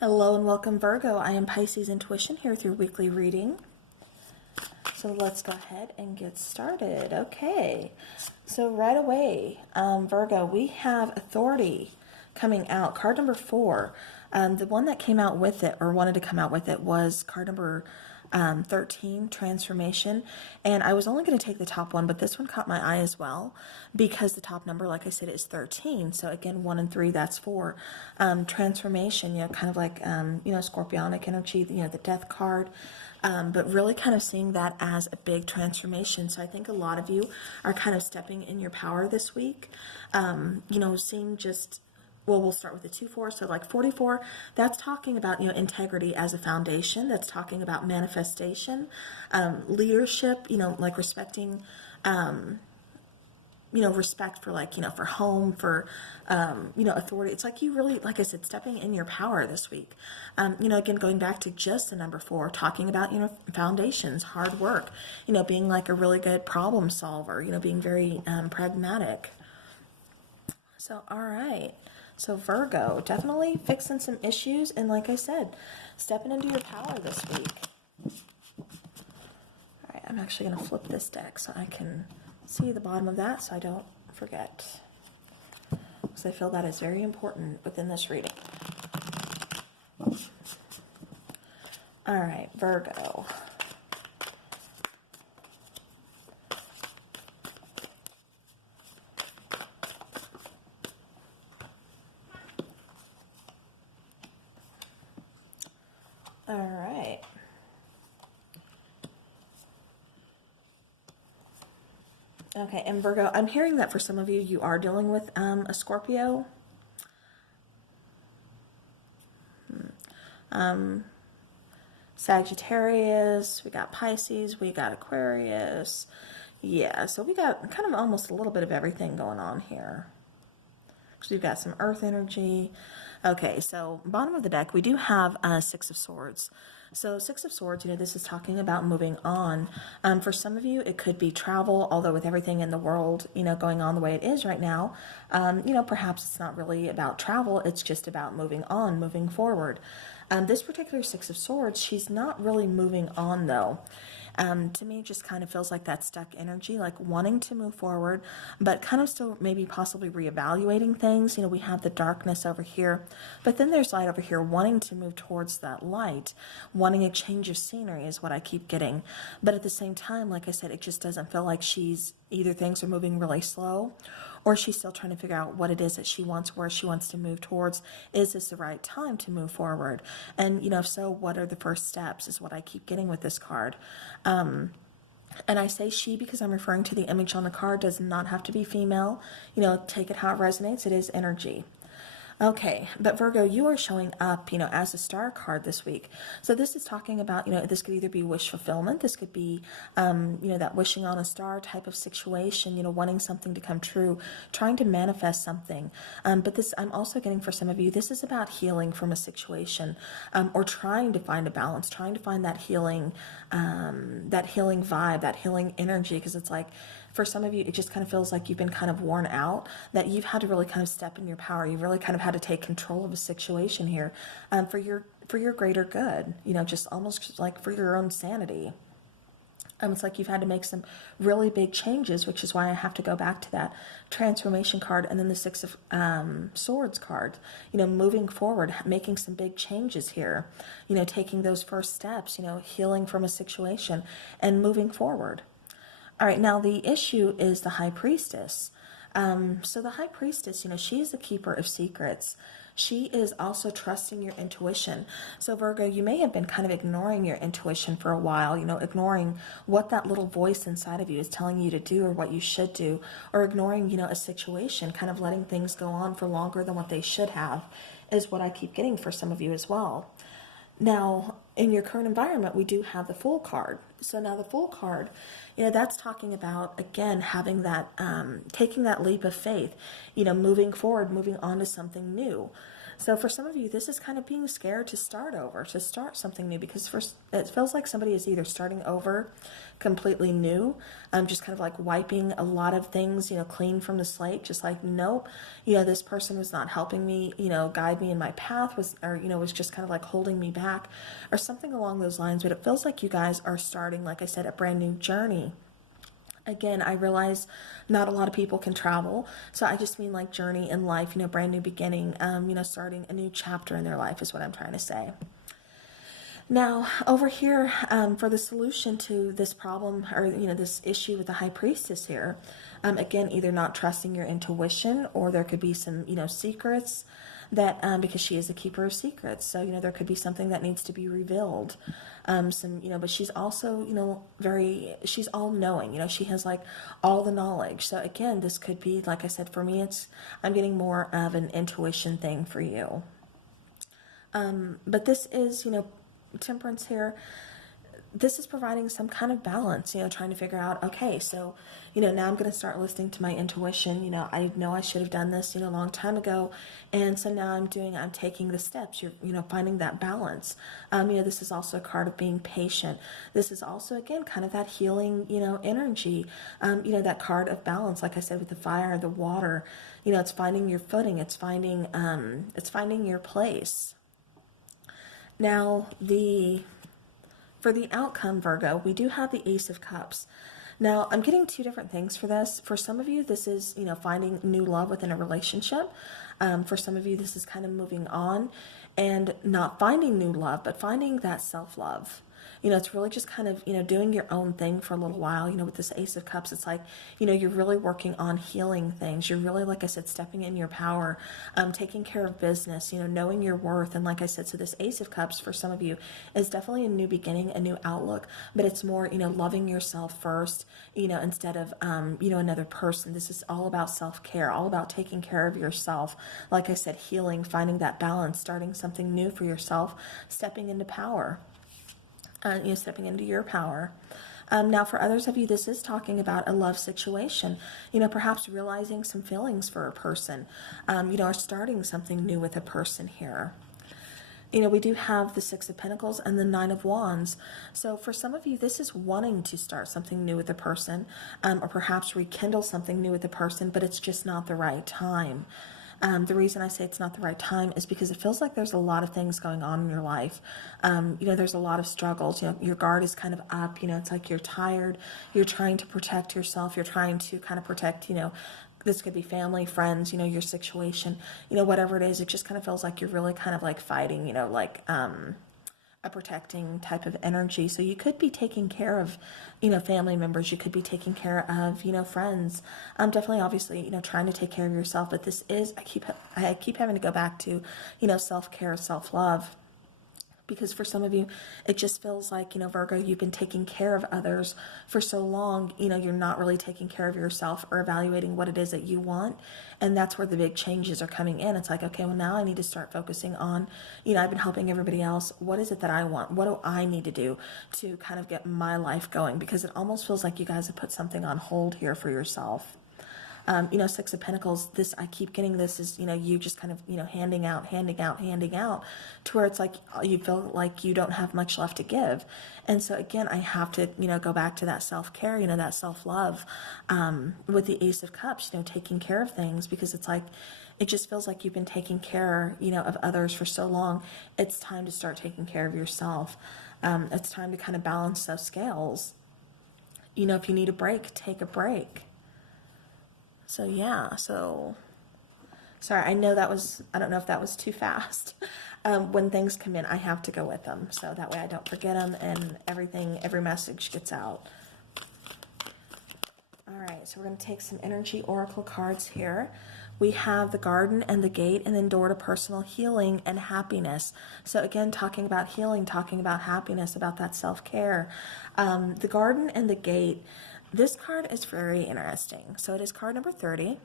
Hello and welcome, Virgo. I am Pisces Intuition here with your weekly reading. So let's go ahead and get started. Okay, so right away, Virgo, we have Authority coming out. Card number 4. The one that came out with it, or wanted to come out with it, was card number 13, Transformation. And I was only going to take the top one, but this one caught my eye as well because the top number, like I said, is 13. So again, 1 and 3, that's 4. Transformation, kind of like, scorpionic energy, the death card. But really kind of seeing that as a big transformation. So I think a lot of you are kind of stepping in your power this week. Seeing just, well, we'll start with the 2-4. So like 44, that's talking about, integrity as a foundation. That's talking about manifestation, leadership, like respecting, respect for for home, for, authority. It's like you really, like I said, stepping in your power this week. Again, going back to just the number 4, talking about, foundations, hard work, being like a really good problem solver, being very pragmatic. So, all right. So Virgo, definitely fixing some issues. And like I said, stepping into your power this week. All right, I'm actually going to flip this deck so I can see the bottom of that so I don't forget. Because I feel that is very important within this reading. All right, Virgo. All right. Okay, and Virgo, I'm hearing that for some of you, you are dealing with a Scorpio. Sagittarius, we got Pisces, we got Aquarius. Yeah, so we got kind of almost a little bit of everything going on here. So we've got some earth energy. Okay, so bottom of the deck, we do have 6 of Swords. So 6 of Swords, this is talking about moving on. For some of you, it could be travel, although with everything in the world, going on the way it is right now, perhaps it's not really about travel. It's just about moving on, moving forward. This particular 6 of Swords, she's not really moving on, though. To me, it just kind of feels like that stuck energy, like wanting to move forward, but kind of still maybe possibly reevaluating things. We have the darkness over here, but then there's light over here, wanting to move towards that light, wanting a change of scenery is what I keep getting. But at the same time, like I said, it just doesn't feel like she's, either things are moving really slow, or she's still trying to figure out what it is that she wants, where she wants to move towards. Is this the right time to move forward? And, if so, what are the first steps is what I keep getting with this card. And I say she because I'm referring to the image on the card. Does not have to be female. Take it how it resonates. It is energy. Okay, but Virgo, you are showing up, as a star card this week. So this is talking about, this could either be wish fulfillment. This could be, that wishing on a star type of situation, wanting something to come true, trying to manifest something. But this, I'm also getting for some of you, this is about healing from a situation, or trying to find a balance, trying to find that healing vibe, that healing energy, because it's like, for some of you, it just kind of feels like you've been kind of worn out, that you've had to really kind of step in your power. You've really kind of had to take control of a situation here, for your greater good, just almost like for your own sanity. It's like you've had to make some really big changes, which is why I have to go back to that transformation card and then the 6 of Swords card, moving forward, making some big changes here, taking those first steps, healing from a situation and moving forward. All right, now the issue is the High Priestess. So the High Priestess, she is the keeper of secrets. She is also trusting your intuition. So Virgo, you may have been kind of ignoring your intuition for a while, ignoring what that little voice inside of you is telling you to do or what you should do, or ignoring, a situation, kind of letting things go on for longer than what they should have, is what I keep getting for some of you as well. Now, in your current environment, we do have the Fool card. So now the Fool card, that's talking about, again, having that, taking that leap of faith, moving forward, moving on to something new. So for some of you, this is kind of being scared to start over, to start something new, because first it feels like somebody is either starting over completely new, just kind of like wiping a lot of things, clean from the slate, just like, nope, this person was not helping me, guide me in my path, was just kind of like holding me back or something along those lines. But it feels like you guys are starting, like I said, a brand new journey. Again, I realize not a lot of people can travel, so I just mean like journey in life, brand new beginning, starting a new chapter in their life is what I'm trying to say. Now, over here, for the solution to this problem, or, this issue with the High Priestess here, again, either not trusting your intuition, or there could be some, secrets that, because she is a keeper of secrets, so, there could be something that needs to be revealed. But she's also, she's all knowing, she has like all the knowledge. So again, this could be, like I said, for me, I'm getting more of an intuition thing for you. But this is, Temperance here, this is providing some kind of balance, trying to figure out, okay, so, now I'm going to start listening to my intuition. I know I should have done this, a long time ago. And so now I'm taking the steps, you're, finding that balance. This is also a card of being patient. This is also, again, kind of that healing, energy, that card of balance, like I said, with the fire, the water, it's finding your footing. It's finding your place. Now, for the outcome, Virgo, we do have the Ace of Cups. Now, I'm getting two different things for this. For some of you, this is, finding new love within a relationship. For some of you, this is kind of moving on and not finding new love, but finding that self-love. It's really just kind of, doing your own thing for a little while. With this Ace of Cups, it's like, you're really working on healing things. You're really, like I said, stepping in your power, taking care of business, knowing your worth. And like I said, so this Ace of Cups for some of you is definitely a new beginning, a new outlook, but it's more, loving yourself first, instead of, another person. This is all about self-care, all about taking care of yourself. Like I said, healing, finding that balance, starting something new for yourself, stepping into power. Stepping into your power. Now, for others of you, this is talking about a love situation, perhaps realizing some feelings for a person, or starting something new with a person here. We do have the Six of Pentacles and the Nine of Wands. So for some of you, this is wanting to start something new with a person, or perhaps rekindle something new with a person, but it's just not the right time. The reason I say it's not the right time is because it feels like there's a lot of things going on in your life. There's a lot of struggles. Your guard is kind of up. It's like you're tired. You're trying to protect yourself. You're trying to kind of protect, this could be family, friends, your situation, whatever it is. It just kind of feels like you're really kind of like fighting, a protecting type of energy. So you could be taking care of, family members. You could be taking care of, friends. Definitely, obviously, trying to take care of yourself. But this is, I keep having to go back to, self-care, self-love. Because for some of you, it just feels like, Virgo, you've been taking care of others for so long, you're not really taking care of yourself or evaluating what it is that you want. And that's where the big changes are coming in. It's like, okay, well, now I need to start focusing on, I've been helping everybody else. What is it that I want? What do I need to do to kind of get my life going? Because it almost feels like you guys have put something on hold here for yourself. Six of Pentacles, I keep getting this is, you just kind of, handing out, to where it's like you feel like you don't have much left to give. And so again, I have to, go back to that self-care, that self-love, with the Ace of Cups, taking care of things, because it's like, it just feels like you've been taking care, of others for so long. It's time to start taking care of yourself. It's time to kind of balance those scales. If you need a break, take a break. So yeah, sorry, I know I don't know if that was too fast. When things come in, I have to go with them. So that way I don't forget them and every message gets out. All right, so we're going to take some energy oracle cards here. We have the Garden and the Gate, and then Door to Personal Healing and Happiness. So again, talking about healing, talking about happiness, about that self-care. The Garden and the Gate, this card is very interesting. So it is card number 30.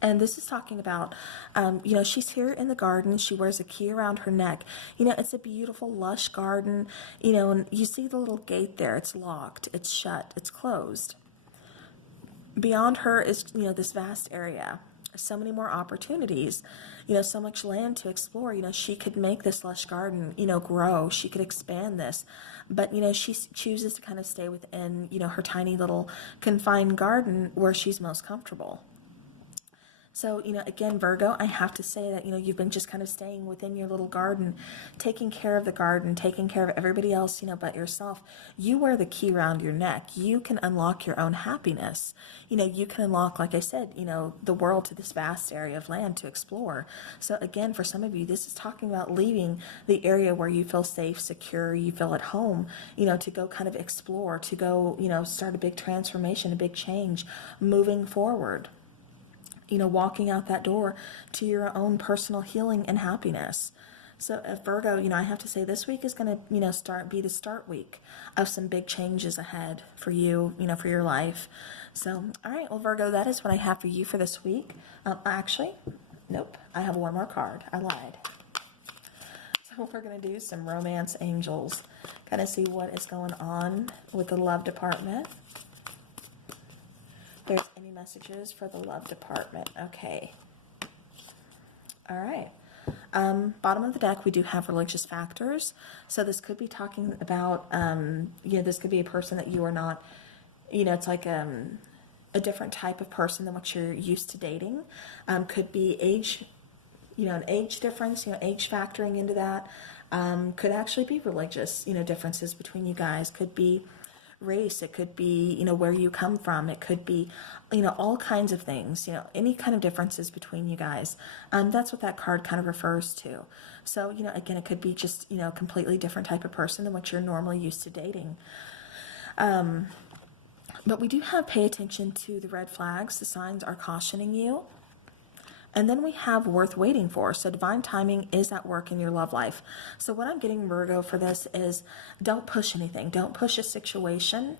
And this is talking about, she's here in the garden. She wears a key around her neck. It's a beautiful, lush garden, and you see the little gate there. It's locked, it's shut, it's closed. Beyond her is, this vast area. so many more opportunities, so much land to explore. She could make this lush garden, grow. She could expand this, but, she chooses to kind of stay within, her tiny little confined garden where she's most comfortable. So, again, Virgo, I have to say that, you've been just kind of staying within your little garden, taking care of the garden, taking care of everybody else, but yourself. You wear the key around your neck. You can unlock your own happiness. You can unlock, like I said, the world to this vast area of land to explore. So again, for some of you, this is talking about leaving the area where you feel safe, secure, you feel at home, to go kind of explore, to go, start a big transformation, a big change, moving forward. Walking out that door to your own personal healing and happiness. So Virgo, I have to say this week is going to, be the start week of some big changes ahead for you, for your life. So, all right, well, Virgo, that is what I have for you for this week. Actually, nope, I have one more card. I lied. So we're going to do some romance angels, kind of see what is going on with the love department. There's any messages for the love department. Okay. All right. Bottom of the deck, we do have religious factors. So this could be talking about, this could be a person that you are not, it's like a different type of person than what you're used to dating. Could be age, an age difference, age factoring into that. Could actually be religious, differences between you guys. Could be race, it could be, where you come from, it could be, all kinds of things, any kind of differences between you guys. That's what that card kind of refers to. So, again, it could be just, completely different type of person than what you're normally used to dating. But we do have pay attention to the red flags. The signs are cautioning you. And then we have worth waiting for. So divine timing is at work in your love life. So what I'm getting, Virgo, for this is don't push anything. Don't push a situation.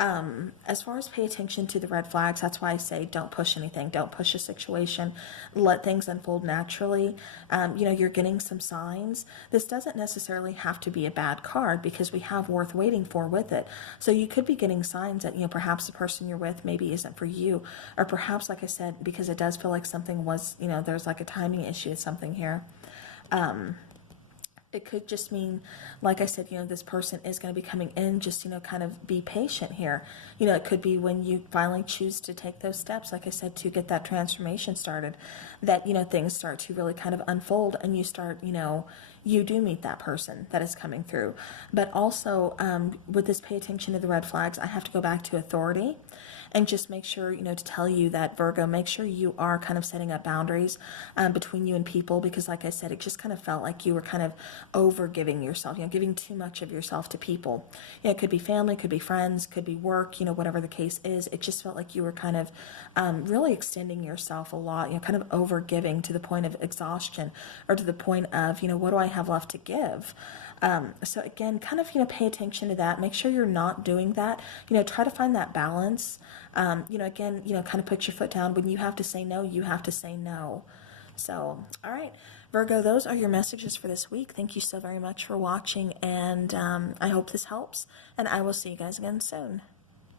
As far as pay attention to the red flags, that's why I say don't push anything. Don't push a situation. Let things unfold naturally. You're getting some signs. This doesn't necessarily have to be a bad card because we have worth waiting for with it. So you could be getting signs that, perhaps the person you're with maybe isn't for you. Or perhaps, like I said, because it does feel like something was, there's like a timing issue with something here. It could just mean, like I said, this person is going to be coming in, just, kind of be patient here. It could be when you finally choose to take those steps, like I said, to get that transformation started, that, things start to really kind of unfold and you start, you do meet that person that is coming through. But also, with this pay attention to the red flags, I have to go back to authority and just make sure, to tell you that, Virgo, make sure you are kind of setting up boundaries between you and people, because like I said, it just kind of felt like you were kind of over giving yourself, giving too much of yourself to people. It could be family, could be friends, could be work, whatever the case is. It just felt like you were kind of really extending yourself a lot, kind of over giving to the point of exhaustion, or to the point of, what do I have left to give? So again, kind of, pay attention to that. Make sure you're not doing that. Try to find that balance. Again, kind of put your foot down. When you have to say no, you have to say no. So, all right, Virgo, those are your messages for this week. Thank you so very much for watching, and I hope this helps, and I will see you guys again soon.